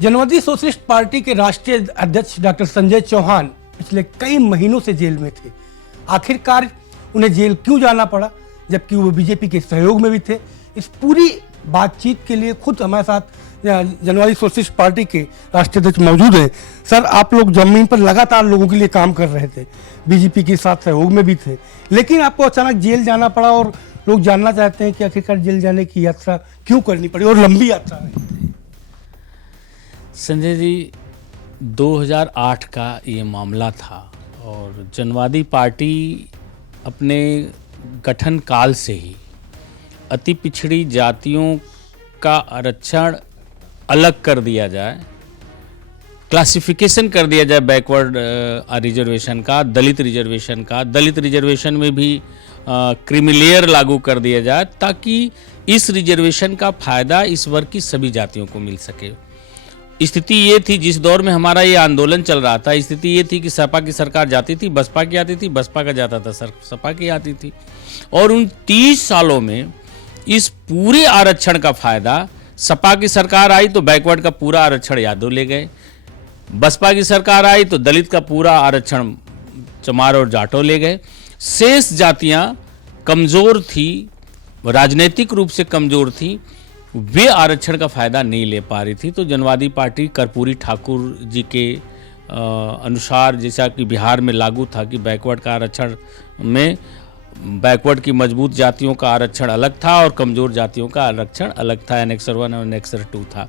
जनवादी socialist party के राष्ट्रीय अध्यक्ष डॉक्टर संजय चौहान पिछले कई महीनों से जेल में थे। आखिरकार उन्हें जेल क्यों जाना पड़ा, जबकि वो बीजेपी के सहयोग में भी थे? इस पूरी बातचीत के लिए खुद हमारे साथ जनवादी सोशलिस्ट पार्टी के राष्ट्रीय अध्यक्ष मौजूद हैं। सर, आप लोग जमीन पर लगातार लोगों के लिए काम कर रहे थे, बीजेपी के साथ सहयोग में भी थे, लेकिन आपको अचानक जेल जाना पड़ा और लोग जानना चाहते हैं कि आखिरकार जेल जाने की यात्रा क्यों करनी पड़ी और लंबी यात्रा है। संजय जी, 2008 का ये मामला था और जनवादी पार्टी अपने गठन काल से ही अति पिछड़ी जातियों का आरक्षण अलग कर दिया जाए, क्लासिफिकेशन कर दिया जाए बैकवर्ड रिजर्वेशन का, दलित रिजर्वेशन का, दलित रिजर्वेशन में भी क्रीमिलेयर लागू कर दिया जाए ताकि इस रिजर्वेशन का फायदा इस वर्ग की सभी जातियों को मिल सके। स्थिति ये थी, जिस दौर में हमारा ये आंदोलन चल रहा था, स्थिति ये थी कि सपा की सरकार जाती थी, बसपा की आती थी, बसपा का जाता था, सपा की आती थी। और उन 30 सालों में इस पूरे आरक्षण का फायदा, सपा की सरकार आई तो बैकवर्ड का पूरा आरक्षण यादव ले गए, बसपा की सरकार आई तो दलित का पूरा आरक्षण चमार और जाटो ले गए। शेष जातियां कमजोर थी, राजनीतिक रूप से कमजोर थी, वे आरक्षण का फायदा नहीं ले पा रही थी। तो जनवादी पार्टी कर्पूरी ठाकुर जी के अनुसार, जैसा कि बिहार में लागू था कि बैकवर्ड का आरक्षण में बैकवर्ड की मजबूत जातियों का आरक्षण अलग था और कमजोर जातियों का आरक्षण अलग था, एनेक्सर 1 और एनेक्सर 2 था।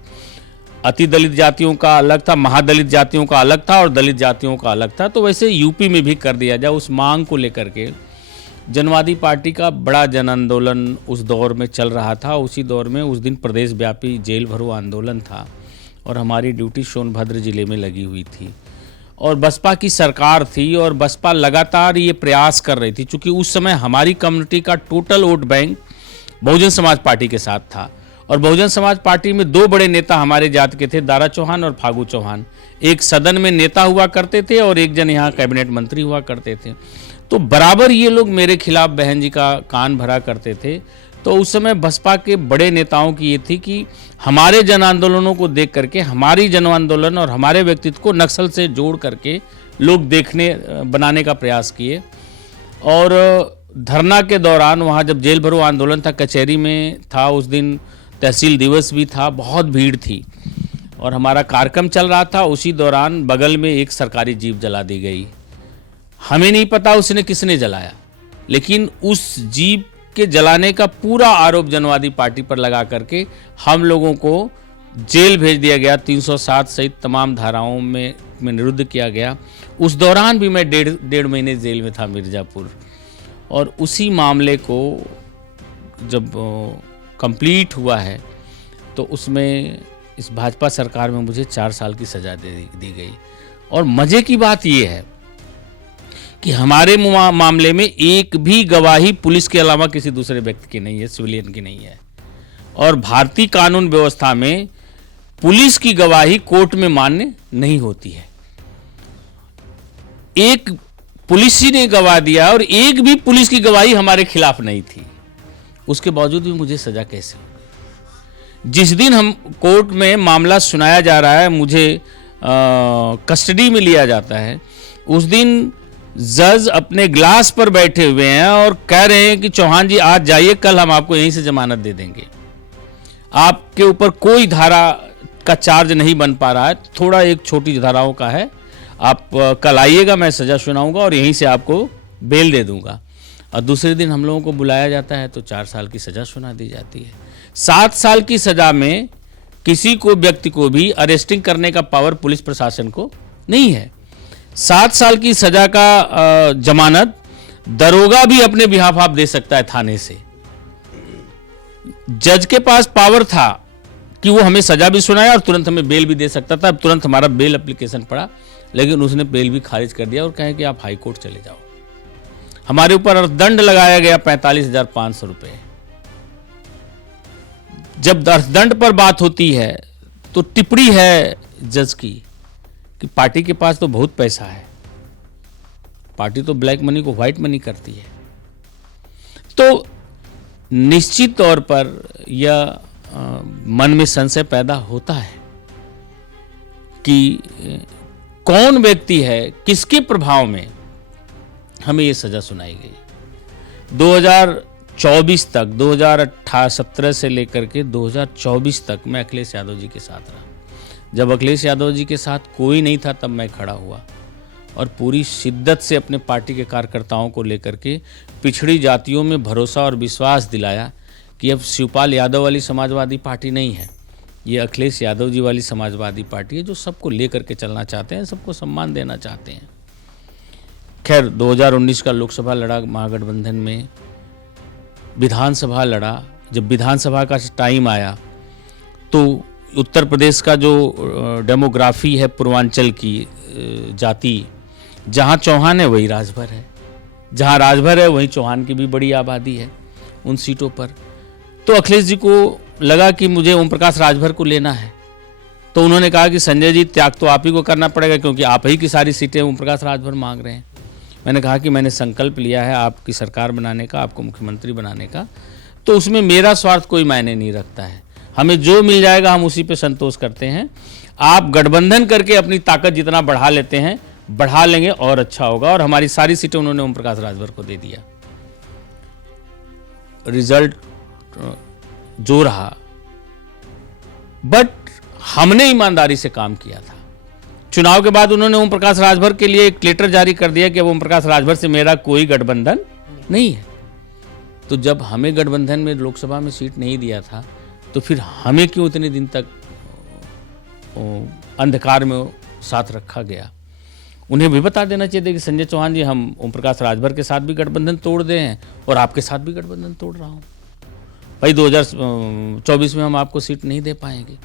अति दलित जातियों का अलग था, महादलित जातियों का अलग था और दलित जातियों का अलग था। तो वैसे यूपी में भी कर दिया जाए, उस मांग को लेकर के जनवादी पार्टी का बड़ा जन आंदोलन उस दौर में चल रहा था। उसी दौर में उस दिन प्रदेश व्यापी जेल भरो आंदोलन था और हमारी ड्यूटी सोनभद्र जिले में लगी हुई थी और बसपा की सरकार थी और बसपा लगातार ये प्रयास कर रही थी, चूँकि उस समय हमारी कम्युनिटी का total vote bank Bahujan Samaj party के साथ था और बहुजन समाज पार्टी में 2 बड़े नेता हमारे जात के थे, दारा चौहान और फागू चौहान। एक सदन में नेता हुआ करते थे और एक जन यहाँ कैबिनेट मंत्री हुआ करते थे। तो बराबर ये लोग मेरे खिलाफ बहन जी का कान भरा करते थे। तो उस समय बसपा के बड़े नेताओं की ये थी कि हमारे जन आंदोलनों को देख करके, हमारी जन आंदोलन और हमारे व्यक्तित्व को नक्सल से जोड़ करके लोग बनाने का प्रयास किए। और धरना के दौरान वहाँ जब जेल भरो आंदोलन था, कचहरी में था, उस दिन तहसील दिवस भी था, बहुत भीड़ थी और हमारा कार्यक्रम चल रहा था। उसी दौरान बगल में एक सरकारी जीप जला दी गई। हमें नहीं पता उसने किसने जलाया, लेकिन उस जीप के जलाने का पूरा आरोप जनवादी पार्टी पर लगा करके हम लोगों को जेल भेज दिया गया। 307 सहित तमाम धाराओं में निरुद्ध किया गया। उस दौरान भी मैं डेढ़ महीने जेल में था मिर्ज़ापुर। और उसी मामले को जब कंप्लीट हुआ है तो उसमें इस भाजपा सरकार में मुझे 4 साल की सज़ा दी गई। और मज़े की बात यह है कि हमारे मामले में एक भी गवाही पुलिस के अलावा किसी दूसरे व्यक्ति की नहीं है, सिविलियन की नहीं है। और भारतीय कानून व्यवस्था में पुलिस की गवाही कोर्ट में मान्य नहीं होती है। एक पुलिस ही ने गवाह दिया और एक भी पुलिस की गवाही हमारे खिलाफ नहीं थी, उसके बावजूद भी मुझे सजा कैसे हो गई? जिस दिन हम कोर्ट में मामला सुनाया जा रहा है, मुझे कस्टडी में लिया जाता है, उस दिन जज अपने ग्लास पर बैठे हुए हैं और कह रहे हैं कि चौहान जी आज जाइए, कल हम आपको यहीं से जमानत दे देंगे, आपके ऊपर कोई धारा का चार्ज नहीं बन पा रहा है, थोड़ा एक छोटी धाराओं का है, आप कल आइएगा, मैं सज़ा सुनाऊंगा और यहीं से आपको बेल दे दूंगा। और दूसरे दिन हम लोगों को बुलाया जाता है तो 4 साल की सज़ा सुना दी जाती है। 7 साल की सज़ा में किसी को व्यक्ति को भी अरेस्टिंग करने का पावर पुलिस प्रशासन को नहीं है। 7 साल की सजा का जमानत दरोगा भी अपने बिहाफ आप दे सकता है थाने से। जज के पास पावर था कि वो हमें सजा भी सुनाया और तुरंत हमें बेल भी दे सकता था। तुरंत हमारा बेल एप्लीकेशन पड़ा, लेकिन उसने बेल भी खारिज कर दिया और कहे कि आप हाई कोर्ट चले जाओ। हमारे ऊपर दंड लगाया गया 45,500 रुपये। जब दंड पर बात होती है तो टिप्पणी है जज की कि पार्टी के पास तो बहुत पैसा है, पार्टी तो ब्लैक मनी को व्हाइट मनी करती है। तो निश्चित तौर पर यह मन में संशय पैदा होता है कि कौन व्यक्ति है, किसके प्रभाव में हमें ये सज़ा सुनाई गई। 2024 तक, 2017 से लेकर के 2024 तक मैं अखिलेश यादव जी के साथ रहा। जब अखिलेश यादव जी के साथ कोई नहीं था तब मैं खड़ा हुआ और पूरी शिद्दत से अपने पार्टी के कार्यकर्ताओं को लेकर के पिछड़ी जातियों में भरोसा और विश्वास दिलाया कि अब शिवपाल यादव वाली समाजवादी पार्टी नहीं है, ये अखिलेश यादव जी वाली समाजवादी पार्टी है जो सबको लेकर के चलना चाहते हैं, सबको सम्मान देना चाहते हैं। खैर 2019 का लोकसभा लड़ा महागठबंधन में, विधानसभा लड़ा। जब विधानसभा का टाइम आया तो उत्तर प्रदेश का जो डेमोग्राफी है पूर्वांचल की जाति, जहाँ चौहान है वही राजभर है, जहाँ राजभर है वहीं चौहान की भी बड़ी आबादी है उन सीटों पर। तो अखिलेश जी को लगा कि मुझे ओम प्रकाश राजभर को लेना है, तो उन्होंने कहा कि संजय जी त्याग तो आप ही को करना पड़ेगा क्योंकि आप ही की सारी सीटें ओम प्रकाश राजभर मांग रहे हैं। मैंने कहा कि मैंने संकल्प लिया है आपकी सरकार बनाने का, आपको मुख्यमंत्री बनाने का, तो उसमें मेरा स्वार्थ कोई मायने नहीं रखता है। हमें जो मिल जाएगा हम उसी पे संतोष करते हैं। आप गठबंधन करके अपनी ताकत जितना बढ़ा लेते हैं बढ़ा लेंगे और अच्छा होगा। और हमारी सारी सीटें उन्होंने ओम प्रकाश राजभर को दे दिया। रिजल्ट जो रहा, बट हमने ईमानदारी से काम किया था। चुनाव के बाद उन्होंने ओम प्रकाश राजभर के लिए एक लेटर जारी कर दिया कि अब ओम प्रकाश राजभर से मेरा कोई गठबंधन नहीं है। तो जब हमें गठबंधन में लोकसभा में सीट नहीं दिया था तो फिर हमें क्यों इतने दिन तक अंधकार में साथ रखा गया। उन्हें भी बता देना चाहिए कि संजय चौहान जी, हम ओम प्रकाश राजभर के साथ भी गठबंधन तोड़ दे हैं और आपके साथ भी गठबंधन तोड़ रहा हूँ भाई, 2024 में हम आपको सीट नहीं दे पाएंगे।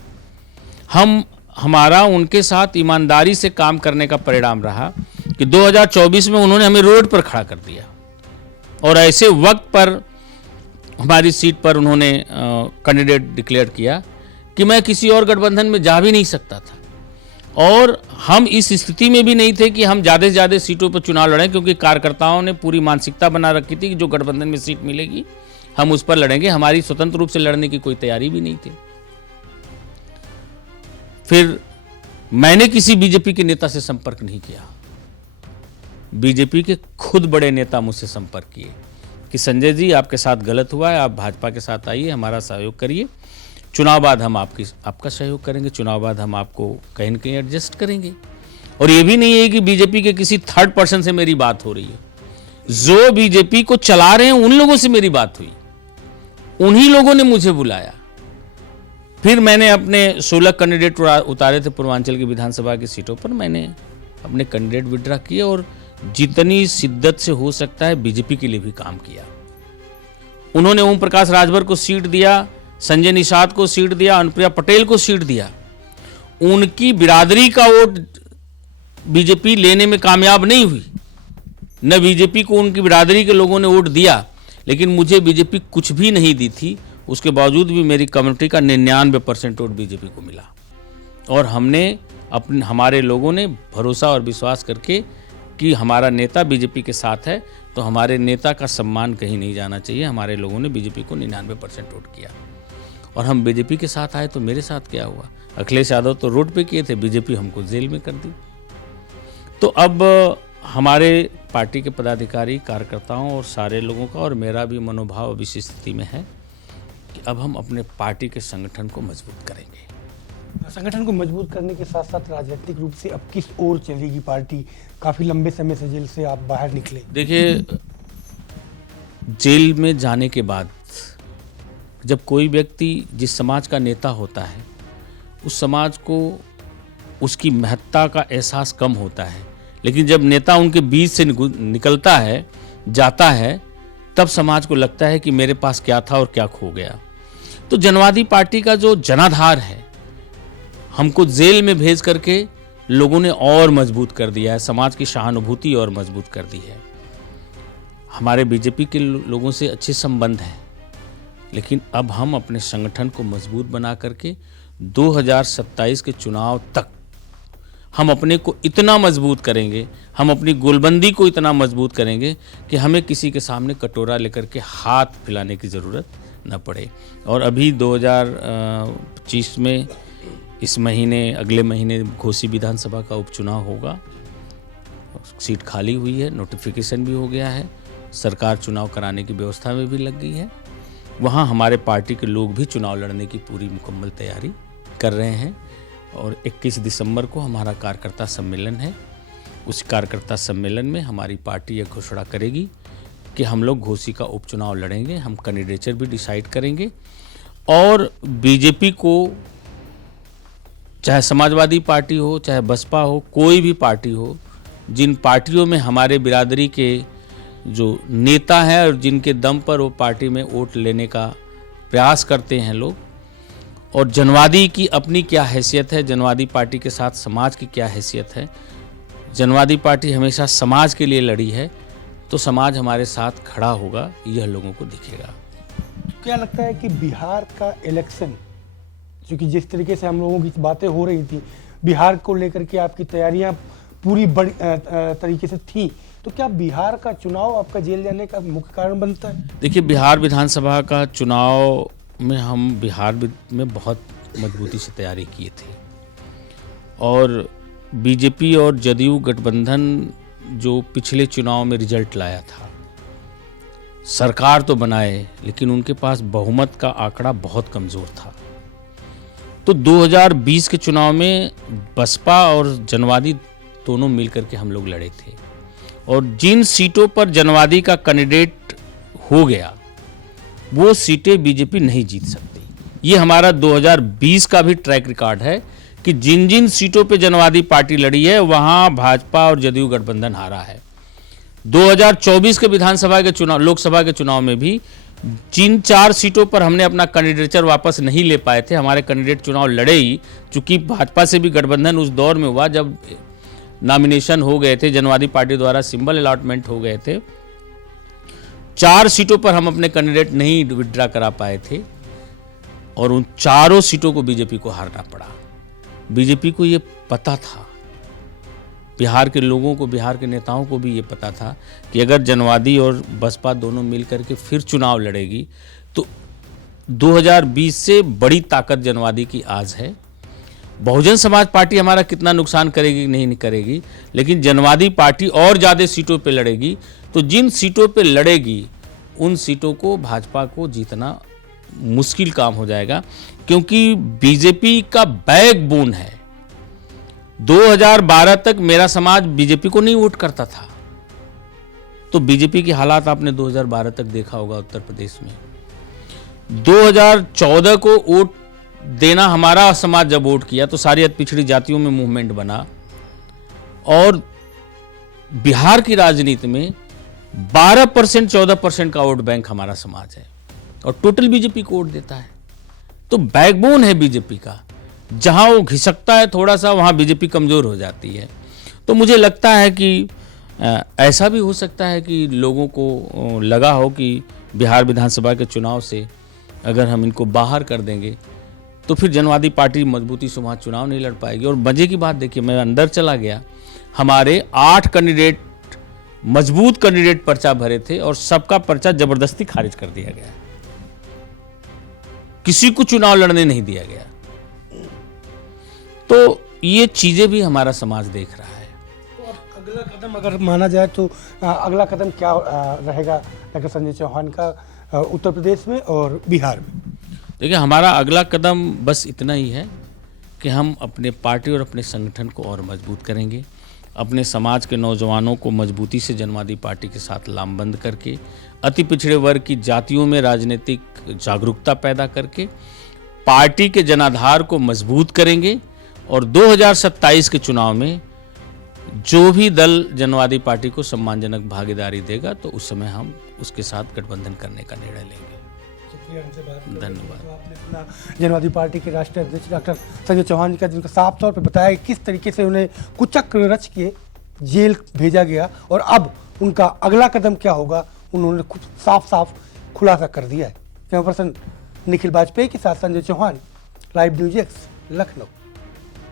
हमारा उनके साथ ईमानदारी से काम करने का परिणाम रहा कि 2024 में उन्होंने हमें रोड पर खड़ा कर दिया और ऐसे वक्त पर हमारी सीट पर उन्होंने कैंडिडेट डिक्लेयर किया कि मैं किसी और गठबंधन में जा भी नहीं सकता था। और हम इस स्थिति में भी नहीं थे कि हम ज़्यादा से ज़्यादा सीटों पर चुनाव लड़ें, क्योंकि कार्यकर्ताओं ने पूरी मानसिकता बना रखी थी कि जो गठबंधन में सीट मिलेगी हम उस पर लड़ेंगे। हमारी स्वतंत्र रूप से लड़ने की कोई तैयारी भी नहीं थी। फिर मैंने किसी बीजेपी के नेता से संपर्क नहीं किया, बीजेपी के खुद बड़े नेता मुझसे संपर्क किए कि संजय जी आपके साथ गलत हुआ है, आप भाजपा के साथ आइए, हमारा सहयोग करिए, चुनाव बाद हम आपका सहयोग करेंगे, चुनाव बाद हम आपको कहीं न कहीं एडजस्ट करेंगे। और ये भी नहीं है कि बीजेपी के किसी थर्ड पर्सन से मेरी बात हो रही है, जो बीजेपी को चला रहे हैं उन लोगों से मेरी बात हुई, उन्हीं लोगों ने मुझे बुलाया। फिर मैंने अपने 16 कैंडिडेट उतारे थे पूर्वांचल की विधानसभा की सीटों पर, मैंने अपने कैंडिडेट विड्रा किए और जितनी शिद्दत से हो सकता है बीजेपी के लिए भी काम किया। उन्होंने ओम प्रकाश राजभर को सीट दिया, संजय निषाद को सीट दिया, अनुप्रिया पटेल को सीट दिया। उनकी बिरादरी का वोट बीजेपी लेने में कामयाब नहीं हुई, न बीजेपी को उनकी बिरादरी के लोगों ने वोट दिया, लेकिन मुझे बीजेपी कुछ भी नहीं दी थी। उसके बावजूद भी मेरी कम्युनिटी का 99% वोट बीजेपी को मिला। और हमारे लोगों ने भरोसा और विश्वास करके कि हमारा नेता बीजेपी के साथ है, तो हमारे नेता का सम्मान कहीं नहीं जाना चाहिए। हमारे लोगों ने बीजेपी को 99% वोट किया और हम बीजेपी के साथ आए। तो मेरे साथ क्या हुआ, अखिलेश यादव तो रोड पे किए थे, बीजेपी हमको जेल में कर दी। तो अब हमारे पार्टी के पदाधिकारी, कार्यकर्ताओं और सारे लोगों का और मेरा भी मनोभाव अब इस स्थिति में है कि अब हम अपने पार्टी के संगठन को मजबूत करेंगे। संगठन को मजबूत करने के साथ साथ राजनीतिक रूप से अब किस ओर चलेगी पार्टी? काफी लंबे समय से जेल से आप बाहर निकले। देखिए, जेल में जाने के बाद जब कोई व्यक्ति जिस समाज का नेता होता है, उस समाज को उसकी महत्ता का एहसास कम होता है, लेकिन जब नेता उनके बीच से निकलता है, जाता है, तब समाज को लगता है कि मेरे पास क्या था और क्या खो गया। तो जनवादी पार्टी का जो जनाधार है, हमको जेल में भेज करके लोगों ने और मजबूत कर दिया है, समाज की सहानुभूति और मजबूत कर दी है। हमारे बीजेपी के लोगों से अच्छे संबंध हैं, लेकिन अब हम अपने संगठन को मजबूत बना करके 2027 के चुनाव तक हम अपने को इतना मजबूत करेंगे, हम अपनी गोलबंदी को इतना मजबूत करेंगे कि हमें किसी के सामने कटोरा लेकर के हाथ फैलाने की ज़रूरत न पड़े। और अभी 2025 में इस महीने अगले महीने घोसी विधानसभा का उपचुनाव होगा, सीट खाली हुई है, नोटिफिकेशन भी हो गया है, सरकार चुनाव कराने की व्यवस्था में भी लग गई है। वहाँ हमारे पार्टी के लोग भी चुनाव लड़ने की पूरी मुकम्मल तैयारी कर रहे हैं और 21 दिसंबर को हमारा कार्यकर्ता सम्मेलन है। उस कार्यकर्ता सम्मेलन में हमारी पार्टी यह घोषणा करेगी कि हम लोग घोसी का उपचुनाव लड़ेंगे, हम कैंडिडेचर भी डिसाइड करेंगे और बीजेपी को, चाहे समाजवादी पार्टी हो, चाहे बसपा हो, कोई भी पार्टी हो, जिन पार्टियों में हमारे बिरादरी के जो नेता हैं और जिनके दम पर वो पार्टी में वोट लेने का प्रयास करते हैं लोग, और जनवादी की अपनी क्या हैसियत है, जनवादी पार्टी के साथ समाज की क्या हैसियत है, जनवादी पार्टी हमेशा समाज के लिए लड़ी है, तो समाज हमारे साथ खड़ा होगा, यह लोगों को दिखेगा। क्या लगता है कि बिहार का इलेक्शन, क्योंकि जिस तरीके से हम लोगों की बातें हो रही थी, बिहार को लेकर के आपकी तैयारियां पूरी बड़ी तरीके से थी, तो क्या बिहार का चुनाव आपका जेल जाने का मुख्य कारण बनता है? देखिए, बिहार विधानसभा का चुनाव में हम बिहार में बहुत मजबूती से तैयारी किए थे और बीजेपी और जदयू गठबंधन जो पिछले चुनाव में रिजल्ट लाया था, सरकार तो बनाए लेकिन उनके पास बहुमत का आंकड़ा बहुत कमज़ोर था। तो 2020 के चुनाव में बसपा और जनवादी दोनों मिलकर के हम लोग लड़े थे और जिन सीटों पर जनवादी का कैंडिडेट हो गया वो सीटें बीजेपी नहीं जीत सकती। ये हमारा 2020 का भी ट्रैक रिकॉर्ड है कि जिन जिन सीटों पे जनवादी पार्टी लड़ी है वहां भाजपा और जदयू गठबंधन हारा है। 2024 के विधानसभा के चुनाव, लोकसभा के चुनाव में भी जिन 4 सीटों पर हमने अपना कैंडिडेचर वापस नहीं ले पाए थे, हमारे कैंडिडेट चुनाव लड़े ही, चूंकि भाजपा से भी गठबंधन उस दौर में हुआ जब नॉमिनेशन हो गए थे, जनवादी पार्टी द्वारा सिंबल अलॉटमेंट हो गए थे। 4 सीटों पर हम अपने कैंडिडेट नहीं विड्रा करा पाए थे और उन 4 सीटों को बीजेपी को हारना पड़ा। बीजेपी को ये पता था, बिहार के लोगों को, बिहार के नेताओं को भी ये पता था कि अगर जनवादी और बसपा दोनों मिलकर के फिर चुनाव लड़ेगी तो 2020 से बड़ी ताकत जनवादी की आज है। बहुजन समाज पार्टी हमारा कितना नुकसान करेगी नहीं करेगी, लेकिन जनवादी पार्टी और ज़्यादा सीटों पे लड़ेगी। तो जिन सीटों पे लड़ेगी उन सीटों को भाजपा को जीतना मुश्किल काम हो जाएगा, क्योंकि बीजेपी का बैकबोन है। 2012 तक मेरा समाज बीजेपी को नहीं वोट करता था, तो बीजेपी की हालात आपने 2012 तक देखा होगा उत्तर प्रदेश में। 2014 को वोट देना हमारा समाज जब वोट किया तो सारी पिछड़ी जातियों में मूवमेंट बना और बिहार की राजनीति में 12% 14% का वोट बैंक हमारा समाज है और टोटल बीजेपी को वोट देता है। तो बैकबोन है बीजेपी का, जहां वो घिसकता है थोड़ा सा वहां बीजेपी कमजोर हो जाती है। तो मुझे लगता है कि ऐसा भी हो सकता है कि लोगों को लगा हो कि बिहार विधानसभा के चुनाव से अगर हम इनको बाहर कर देंगे तो फिर जनवादी पार्टी मजबूती से वहाँ चुनाव नहीं लड़ पाएगी। और मजे की बात देखिए, मैं अंदर चला गया, हमारे 8 कैंडिडेट, मजबूत कैंडिडेट पर्चा भरे थे और सबका पर्चा जबरदस्ती खारिज कर दिया गया, किसी को चुनाव लड़ने नहीं दिया गया। तो ये चीजें भी हमारा समाज देख रहा है। तो अब अगला कदम अगर माना जाए तो अगला कदम क्या रहेगा डॉक्टर संजय चौहान का उत्तर प्रदेश में और बिहार में? देखिए, हमारा अगला कदम बस इतना ही है कि हम अपने पार्टी और अपने संगठन को और मजबूत करेंगे, अपने समाज के नौजवानों को मजबूती से जनवादी पार्टी के साथ लामबंद करके, अति पिछड़े वर्ग की जातियों में राजनीतिक जागरूकता पैदा करके पार्टी के जनाधार को मजबूत करेंगे और 2027 के चुनाव में जो भी दल जनवादी पार्टी को सम्मानजनक भागीदारी देगा तो उस समय हम उसके साथ गठबंधन करने का निर्णय लेंगे। धन्यवाद। तो आपने सुना जनवादी पार्टी के राष्ट्रीय अध्यक्ष डॉक्टर संजय चौहान जी का, जिनका साफ तौर पर बताया कि किस तरीके से उन्हें कुचक्र रच के जेल भेजा गया और अब उनका अगला कदम क्या होगा उन्होंने खुद साफ साफ खुलासा कर दिया है। कैमरा पर्सन निखिल वाजपेयी के साथ Sanjay Chauhan, live news X, Lucknow.